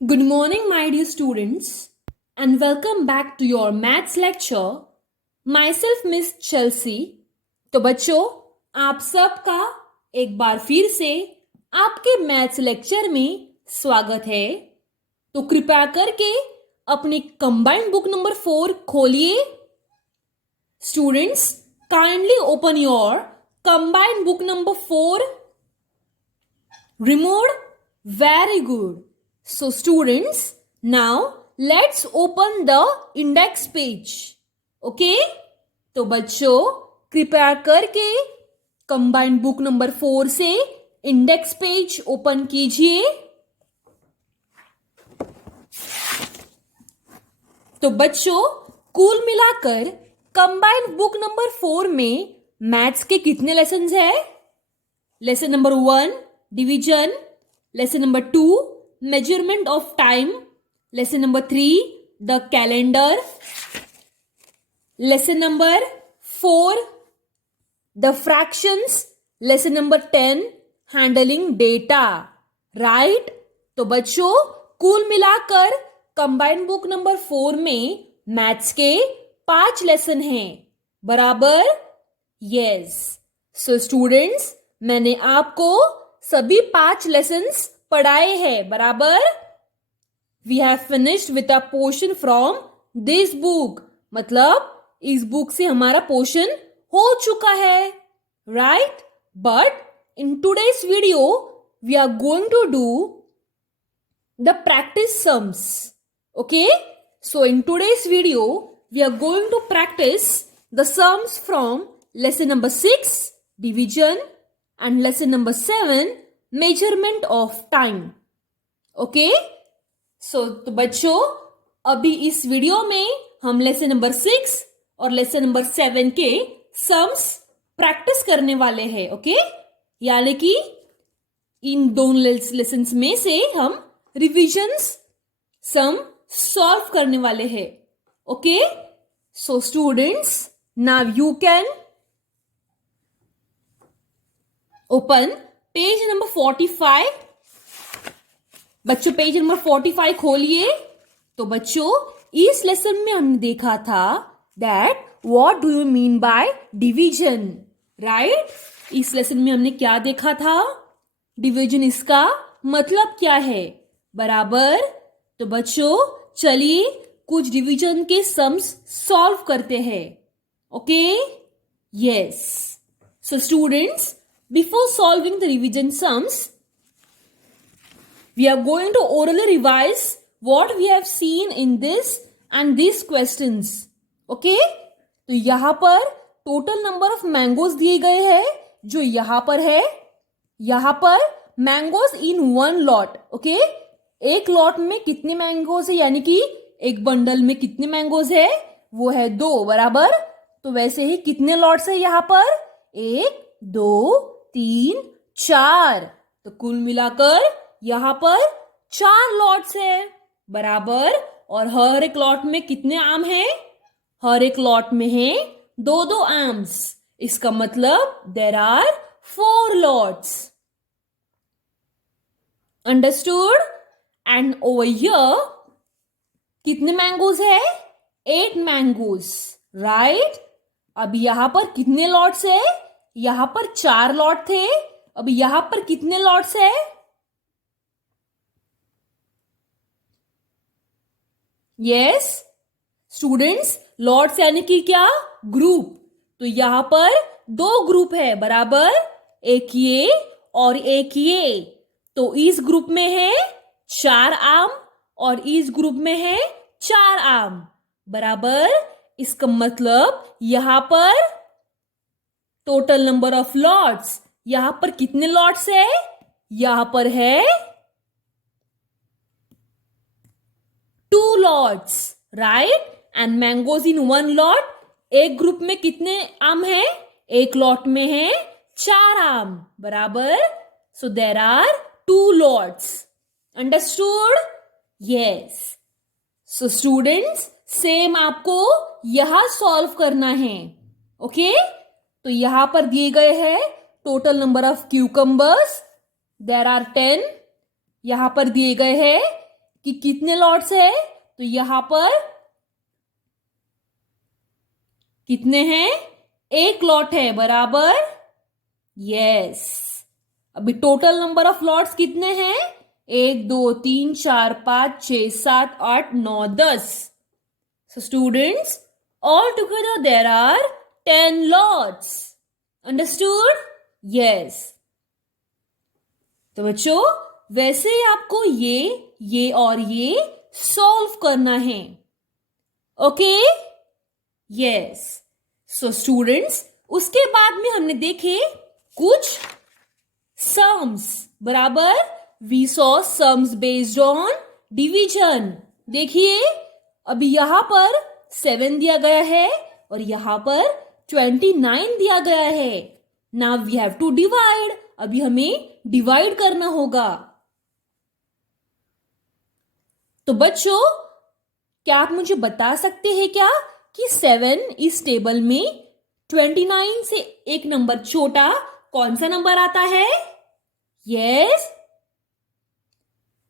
Good morning, my dear students, and welcome back to your maths lecture. Myself, Miss Chelsea. तो बच्चों, आप सबका एक बार फिर से आपके मैथ्स लेक्चर में स्वागत है। तो कृपया करके अपनी कंबाइंड बुक नंबर 4 खोलिए। Students, kindly open your combined book number 4. Removed? Very good. So students, now let's open the index page. Okay? तो बच्चों कृपया करके कंबाइंड बुक नंबर 4 से इंडेक्स पेज ओपन कीजिए। तो बच्चों कुल मिलाकर कंबाइंड बुक नंबर 4 में मैथ्स के कितने लेसन्स है? Lesson number 1 division, lesson number 2 measurement of time, lesson number 3 the calendar, lesson number 4 the fractions, lesson number 10 handling data. right? तो बच्चों कुल मिलाकर कंबाइंड बुक नंबर 4 में मैथ्स के 5 लेसन हैं, बराबर? यस। सो स्टूडेंट्स, मैंने आपको सभी 5 लेसन्स पढ़ाए हैं, बराबर? We have finished with a portion from this book, मतलब इस बुक से हमारा पोर्शन हो चुका है, right? But in today's video we are going to do the practice sums. Okay, so in today's video we are going to practice the sums from lesson number 6 division and lesson number 7 measurement of time. ओके, सो तो बच्चों अभी इस video में हम lesson number 6 और lesson number 7 के सम्स प्रैक्टिस करने वाले हैं. ओके, यानी कि इन दोनों लेसन्स में से हम रिविजन्स सम सॉल्व करने वाले हैं. Okay, so students now you can open page number 45. बच्चों पेज नंबर 45 खोलिए. तो बच्चों इस लेसन में हमने देखा था that what do you mean by division, right? इस लेसन में हमने क्या देखा था? डिवीजन, इसका मतलब क्या है, बराबर? तो बच्चों चलिए कुछ डिवीजन के सम्स सॉल्व करते हैं. Okay, yes. So students, before solving the revision sums, we are going to orally revise what we have seen in this and these questions. Okay? तो यहां पर टोटल नंबर ऑफ मैंगोज दिए गए हैं जो यहां पर है. यहां पर mangoes in one lot. Okay, एक लॉट में कितने मैंगोज है, यानी कि एक बंडल में कितने मैंगोज है? वो है 2, बराबर? तो वैसे ही कितने लॉट्स है यहां पर? 1 2 3 4. तो कुल मिलाकर यहां पर 4 लॉट्स है, बराबर? और हर एक लॉट में कितने आम हैं? हर एक लॉट में है 2 आम्स. इसका मतलब there are 4 lots. Understood? And over here कितने मैंगोज है? 8 मैंगोज, राइट? अब यहां पर कितने लॉट्स है? यहां पर 4 लॉट थे. अब यहां पर कितने लॉट्स है? यस स्टूडेंट्स, लॉट्स यानी कि क्या? ग्रुप. तो यहां पर 2 ग्रुप है, बराबर? एक ये और एक ये. तो इस ग्रुप में है 4 आम और इस ग्रुप में है 4 आम, बराबर? इसका मतलब यहां पर टोटल नंबर ऑफ लॉट्स, यहां पर कितने लॉट्स है? यहां पर है 2 lots, right? And mangoes in 1 lot. एक ग्रुप में कितने आम है? एक लॉट में है 4 आम, बराबर? So there are 2 lots. Understood? Yes. So students same आपको यहां सॉल्व करना है. ओके, तो यहां पर दिए गए हैं total number of cucumbers, there are 10. यहां पर दिए गए हैं कि कितने लॉट्स है, तो यहां पर कितने हैं, एक लॉट है, बराबर। यस। अभी टोटल नंबर ऑफ लॉट्स कितने हैं, 1 2 3 4 5 6 7 8 9 10। So students, all together there are 10 lots. Understood? Yes. तो बच्चों, वैसे ही आपको ये और ये सॉल्व करना है। ओके? यस। सो स्टूडेंट्स, उसके बाद में हमने देखे कुछ सम्स, बराबर। We saw sums based on division. देखिए, अभी यहां पर 7 दिया गया है और यहां पर 29 दिया गया है। Now we have to divide. अभी हमें डिवाइड करना होगा। तो बच्चों, क्या आप मुझे बता सकते हैं क्या कि 7 इस टेबल में 29 से एक नंबर छोटा कौन सा नंबर आता है? Yes,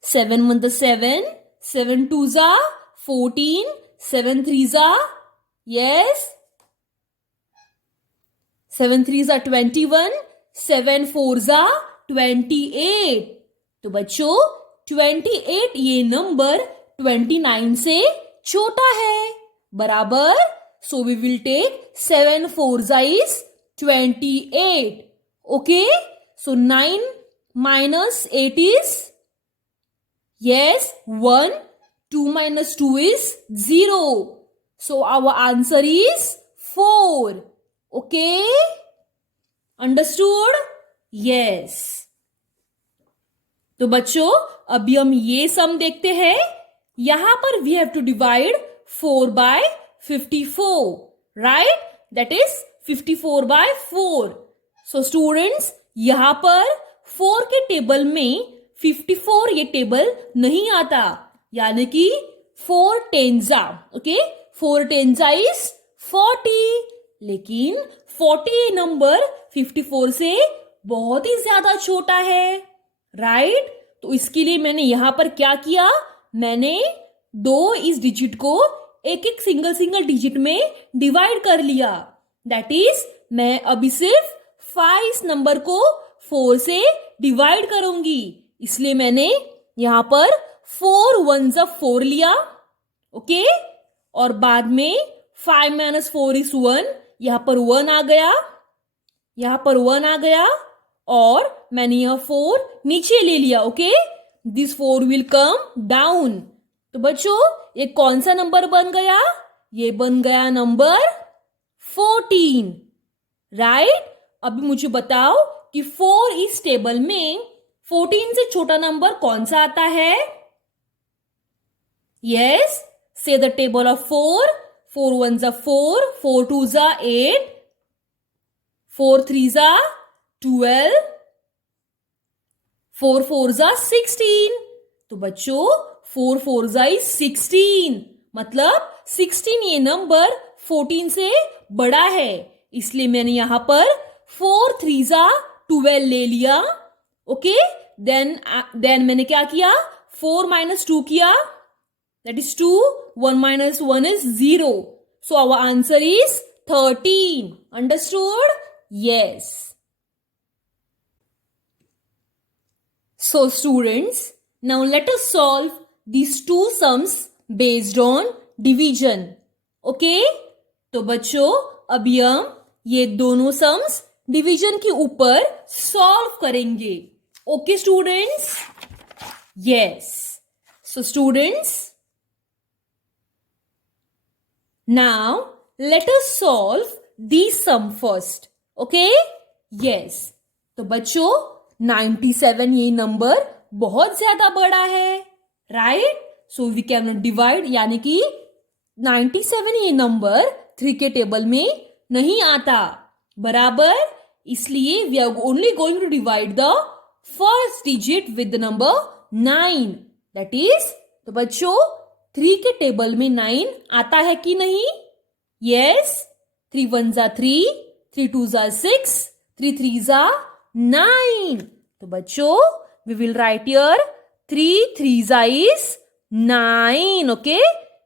7 1 7, 7 2 14, 7 3 yes, 7 3 21, 7 4 28। तो बच्चों, 28 ये नंबर 29 से छोटा है, बराबर। So we will take 7 4 is 28। Okay, so 9 minus 8 is, yes, 1. 2 minus 2 is 0. So our answer is 4. Okay? Understood? Yes. तो बच्चों, अभी हम ये सम देखते हैं। यहां पर we have to divide 4 by 54, right? That is 54 by 4. So students, यहां पर 4 के टेबल में 54 ये टेबल नहीं आता, यानी कि 4 10s, ओके, 4 10s is 40। लेकिन 40 नंबर 54 से बहुत ही ज्यादा छोटा है, राइट? तो इसके लिए मैंने यहां पर क्या किया, मैंने दो इस डिजिट को एक एक सिंगल डिजिट में डिवाइड कर लिया। दैट इज, मैं अभी सिर्फ 5 नंबर को 4 से डिवाइड करूंगी, इसलिए मैंने यहां पर 4 1s 4 लिया, ओके। और बाद में 5 minus 4 is 1, यहां पर 1 आ गया, यहां पर 1 आ गया, और मैंने यह 4 नीचे ले लिया, okay. This 4 will come down. तो बच्चों, ये कौन सा नंबर बन गया? ये बन गया नंबर 14, राइट? अभी मुझे बताओ कि 4 इस टेबल में 14 से छोटा नंबर कौन सा आता है? Yes, say the table of 4. 4 1s 4, 4 2s 8, 4 3s 12, 4 4s 16। तो बच्चों, 4 4s is 16, मतलब 16 ये नंबर 14 से बड़ा है, इसलिए मैंने यहां पर 4 3s 12 ले लिया, ओके। देन मैंने क्या किया, 4 minus 2 किया, that is 2. 1 minus 1 is 0. So our answer is 13. Understood? Yes. So students, now let us solve these two sums based on division. Okay? तो बच्चों, अभी हम ये दोनों सम्स डिवीजन के ऊपर सॉल्व करेंगे। Okay students? Yes. So students, now let us solve this sum first. Okay? Yes. तो बच्चों, 97 ये नंबर बहुत ज्यादा बड़ा है, right? So we can not divide, यानी कि 97 ये नंबर 3 के टेबल में नहीं आता, बराबर। इसलिए we are only going to divide the first digit with the number 9, that is. तो बच्चों, 3 के टेबल में 9 आता है कि नहीं? Yes, 3 1s 3, 3 2s 6, 3 3s 9। तो बच्चों, we will write here 3 3s is 9. Okay,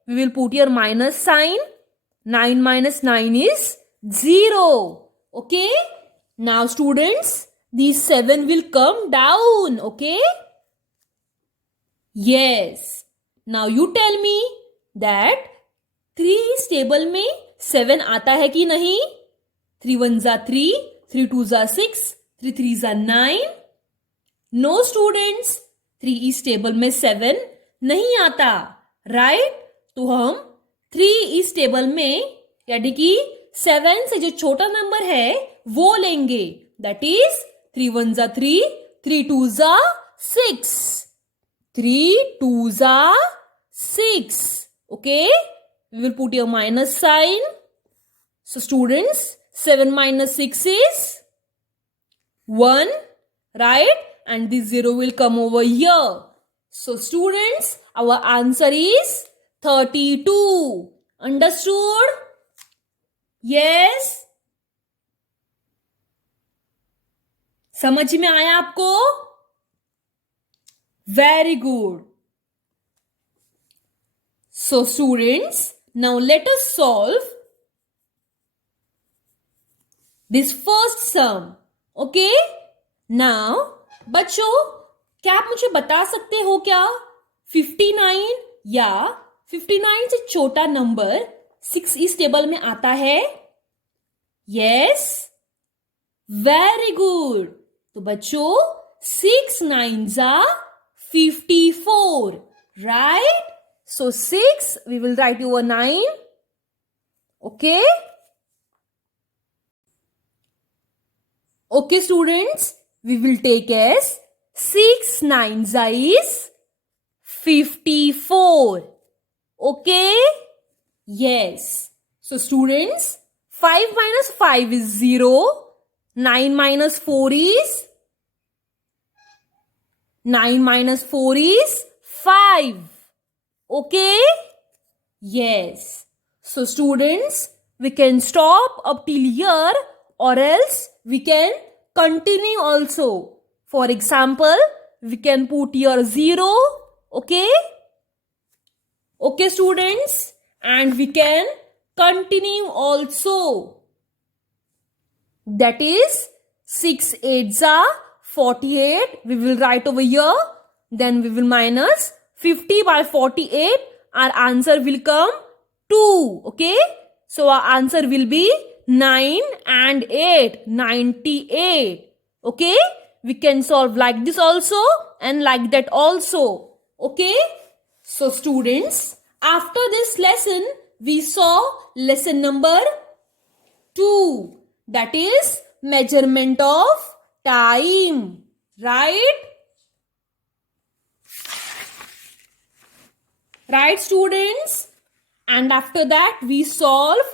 we will put your minus sign. 9 minus 9 is 0. Okay, now students, these 7 will come down. Okay, yes. Now you tell me that 3 इस table में 7 आता है कि नहीं? 3 1 जा 3, 3 2 जा 6, 3 3 जा 9. नो स्टूडेंट्स, 3 इस टेबल में 7 नहीं आता, राइट? तो हम 3 इस टेबल में यानी कि 7 से जो छोटा नंबर है वो लेंगे. दैट इज 3 1 जा 3, 3 2 जा 6, 3 2 जा 6. Okay, we will put your minus sign. So students, 7 minus 6 is 1, right? And this 0 will come over here. So students, our answer is 32. Understood? Yes? समझ में आया आपको? Very good. So students, now let us solve this first sum. Okay? Now, बच्चों, क्या आप मुझे बता सकते हो क्या 59 या 59 से छोटा नंबर 6 इस टेबल में आता है? Yes, very good. तो बच्चों 6 9 जा 54, right? So 6, we will write over 9. Okay? Okay, students, we will take as 6 9 is 54. Okay? Yes. So students, 5 minus 5 is 0. 9 minus 4 is 5. Okay? Yes. So students, we can stop up till here or else we can continue also. For example, we can put here 0. Okay? Okay, students? And we can continue also. That is 6 8 are 48. We will write over here. Then we will minus 50 by 48. Our answer will come 2. Okay? So our answer will be 9 and 8. 98. Okay? We can solve like this also and like that also. Okay? So students, after this lesson, we saw lesson number 2. That is measurement of time. Right? Right, students? And after that, we solve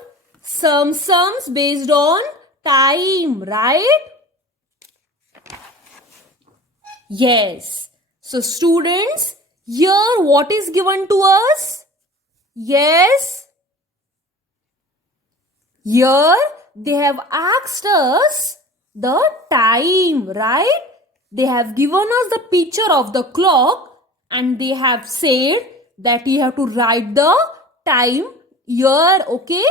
some sums based on time. Right? Yes. So students, here what is given to us? Yes. Here they have asked us the time, right? They have given us the picture of the clock and they have said that you have to write the time here, okay?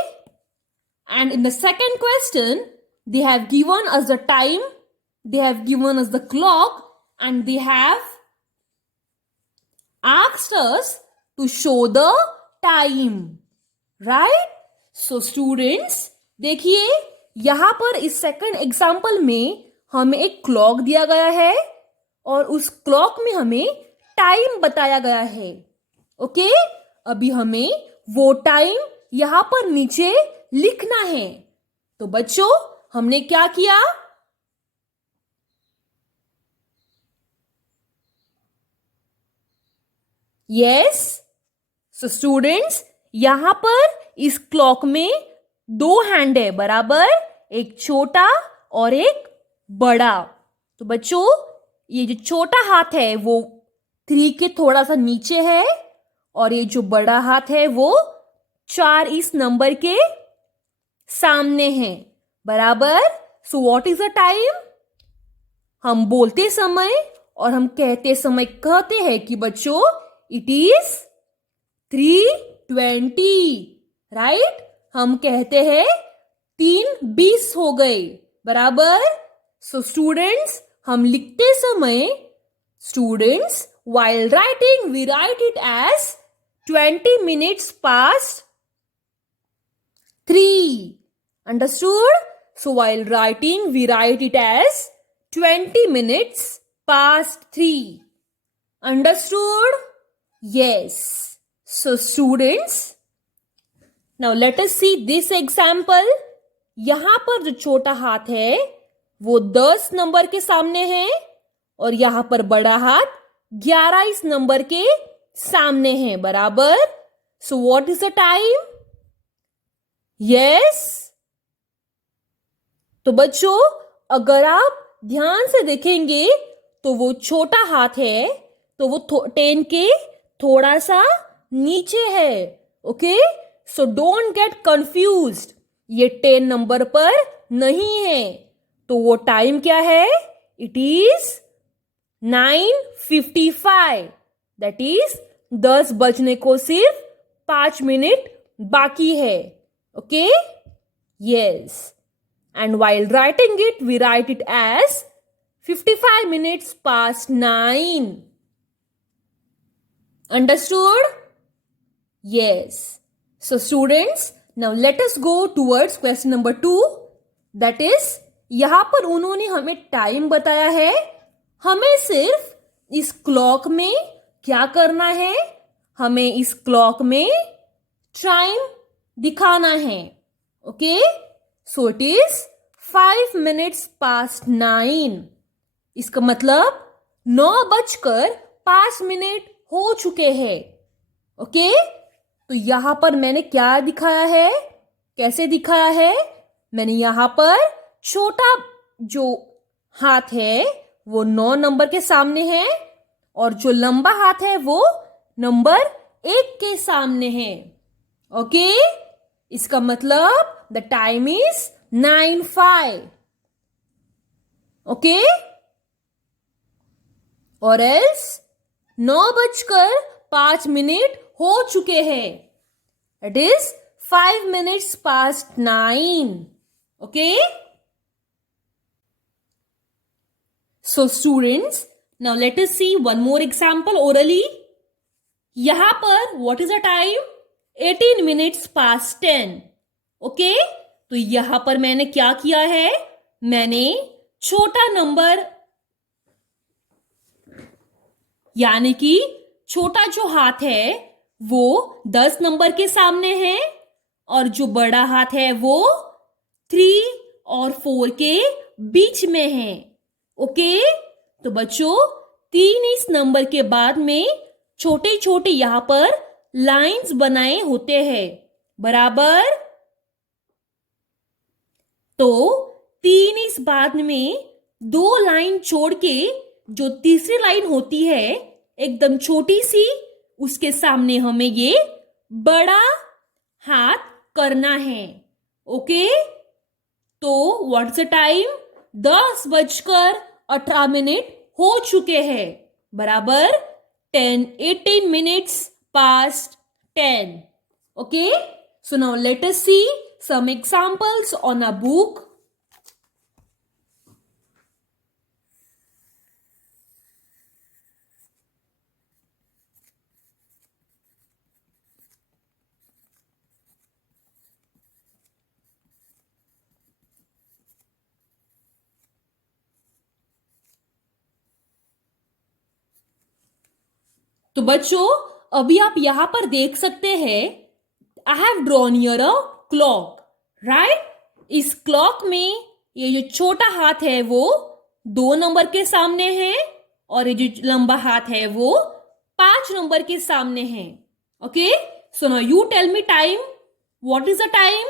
And in the second question, they have given us the time, they have given us the clock, and they have asked us to show the time, right? So students, देखिए यहाँ पर इस second example में हमें एक clock दिया गया है और उस क्लॉक में हमें टाइम बताया गया है. ओके, अभी हमें वो टाइम यहाँ पर नीचे लिखना है. तो बच्चों, हमने क्या किया? यस. सो स्टूडेंट्स, यहां पर इस क्लॉक में 2 हैंड है, बराबर, एक छोटा और एक बड़ा. तो बच्चों, ये जो छोटा हाथ है वो 3 के थोड़ा सा नीचे है और ये जो बड़ा हाथ है वो 4 इस नंबर के सामने है, बराबर. So what is the time? हम बोलते समय और हम कहते समय कहते हैं कि बच्चों, इट इज 3:20, राइट। हम कहते हैं 3:20 हो गए, बराबर। सो स्टूडेंट्स, हम लिखते समय students while writing we write it as 20 minutes past 3. Understood? So while writing we write it as 20 minutes past 3. Understood? Yes. So students, now let us see this example. यहां पर जो छोटा हाथ है वो 10 नंबर के सामने है और यहां पर बड़ा हाथ 11 इस नंबर के सामने है, बराबर। So what is the time? Yes. तो बच्चों, अगर आप ध्यान से देखेंगे तो वो छोटा हाथ है तो वो 10 के थोड़ा सा नीचे है। Okay, so don't get confused, ये 10 नंबर पर नहीं है। तो वो टाइम क्या है? इट इज 9:55, दैट इज 10 बजने को सिर्फ 5 मिनट बाकी है। Okay, yes. And while writing it we write it as 55 minutes past 9. Understood? Yes. So students, now let us go towards question number 2. That is, यहां पर उन्होंने हमें टाइम बताया है। हमें सिर्फ इस क्लॉक में क्या करना है? हमें इस क्लॉक में टाइम दिखाना है। Okay, so it is 5 minutes past 9. इसका मतलब 9:05 हो चुके हैं। ओके, तो यहां पर मैंने क्या दिखाया है? कैसे दिखाया है? मैंने यहां पर छोटा जो हाथ है वो 9 नंबर के सामने है और जो लंबा हाथ है वो नंबर 1 के सामने है। ओके, इसका मतलब द टाइम इज 9:05. ओके, और एल्स 9:05 हो चुके हैं। It is 5 minutes past 9. Okay, so students, now let us see one more example orally. यहां पर what is the time? 18 minutes past 10. Okay, तो यहां पर मैंने क्या किया है? मैंने छोटा नंबर यानी कि छोटा जो हाथ है वो 10 नंबर के सामने है और जो बड़ा हाथ है वो 3 और 4 के बीच में है। ओके, तो बच्चों 3 इस नंबर के बाद में छोटे छोटे यहां पर लाइंस बनाए होते हैं, बराबर। तो 3 इस बाद में 2 लाइन छोड़ के जो तीसरी लाइन होती है एकदम छोटी सी, उसके सामने हमें ये बड़ा हाथ करना है। ओके, तो व्हाट्स द टाइम? 10:18 हो चुके हैं, बराबर। 18 minutes past 10. Okay, so now let us see some examples on a book. तो बच्चों, अभी आप यहां पर देख सकते हैं, I have drawn here a clock, right. इस क्लॉक में ये जो छोटा हाथ है वो 2 नंबर के सामने है और ये जो लंबा हाथ है वो 5 नंबर के सामने है। Okay, so now you tell me time, what is the time?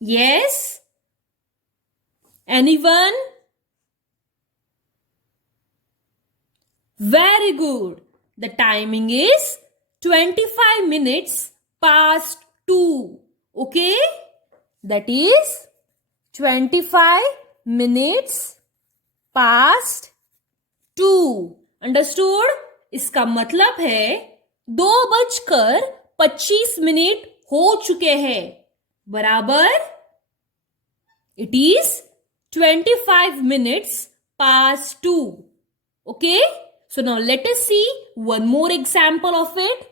Yes, anyone? Very good. The timing is 25 minutes past 2. Okay? That is 25 minutes past 2. Understood? इसका मतलब है 2:25 हो चुके हैं, बराबर it is 25 minutes past 2. Okay, so now let us see one more example of it.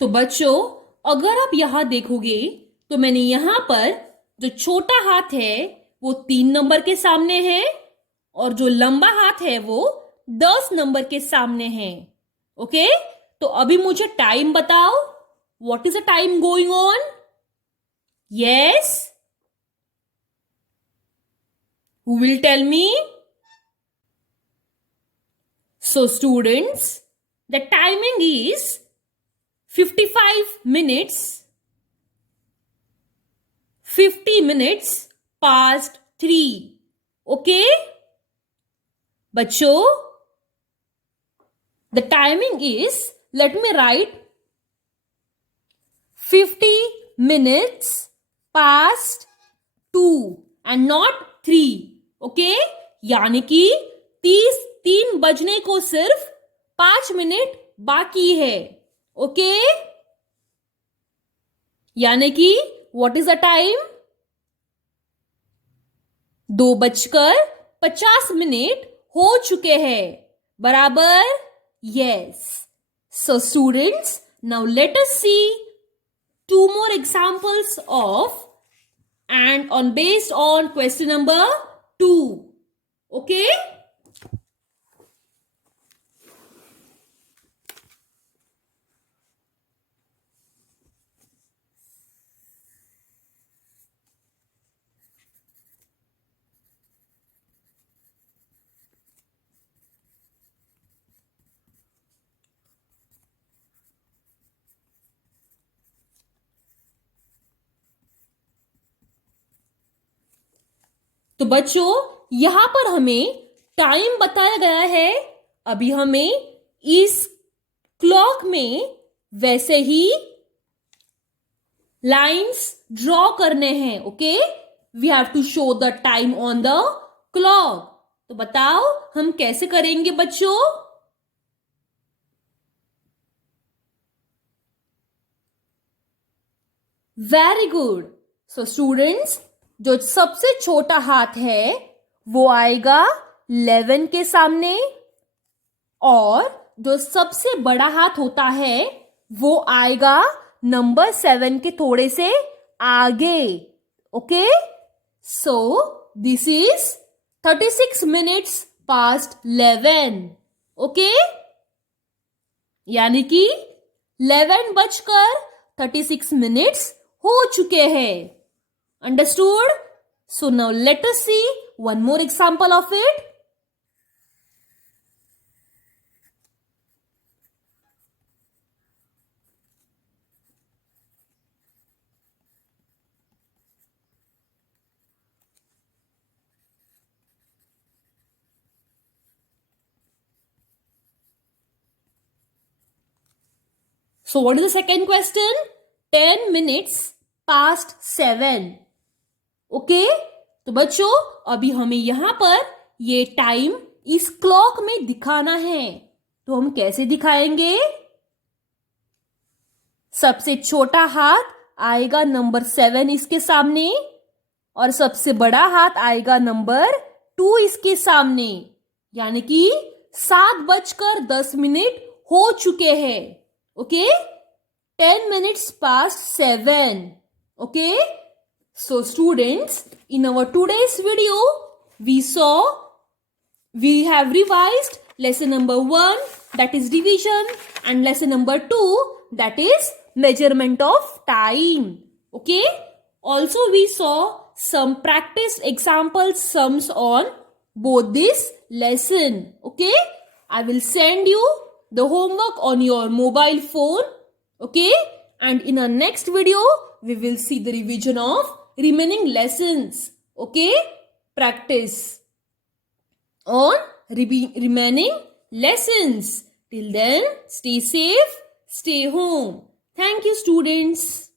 तो बच्चों, अगर आप यहां देखोगे तो मैंने यहां पर जो छोटा हाथ है वो 3 नंबर के सामने है और जो लंबा हाथ है वो 10 नंबर के सामने है. ओके, तो अभी मुझे टाइम बताओ. What is the time going on? Yes, who will tell me? So students, the timing is 55 minutes, 50 minutes past 3. Okay? बच्चों, the timing is, let me write 50 minutes past 2 and not 3. Okay? यानी कि 3 बजने को सिर्फ 5 minute बाकी है. Okay, यानी कि व्हाट इज द टाइम? 2:50 हो चुके हैं, बराबर. Yes. So students, now let us see 2 more examples of and on based on question number 2. Okay? तो बच्चों, यहां पर हमें टाइम बताया गया है. अभी हमें इस क्लॉक में वैसे ही लाइंस ड्रॉ करने हैं. Okay, we have to show the time on the clock. तो बताओ हम कैसे करेंगे बच्चों? Very good. सो स्टूडेंट्स, जो सबसे छोटा हाथ है वो आएगा 11 के सामने और जो सबसे बड़ा हाथ होता है वो आएगा नंबर 7 के थोड़े से आगे. Okay, so this is 36 minutes past 11. Okay, यानी कि 11:36 हो चुके हैं. Understood? So now let us see one more example of it. So what is the second question? 10 minutes past 7. Okay, तो बच्चों अभी हमें यहां पर ये टाइम इस क्लॉक में दिखाना है. तो हम कैसे दिखाएंगे? सबसे छोटा हाथ आएगा नंबर 7 इसके सामने और सबसे बड़ा हाथ आएगा नंबर 2 इसके सामने. यानी कि 7:10 हो चुके हैं. Okay, 10 minutes past 7. Okay, so students, in our today's video we have revised lesson number 1, that is division, and lesson number 2, that is measurement of time. Okay, also we saw some practice example sums on both this lesson. Okay, I will send you the homework on your mobile phone. Okay, and in our next video we will see the revision of remaining lessons. Okay, practice. on remaining lessons. Till then, stay safe, stay home. Thank you, students.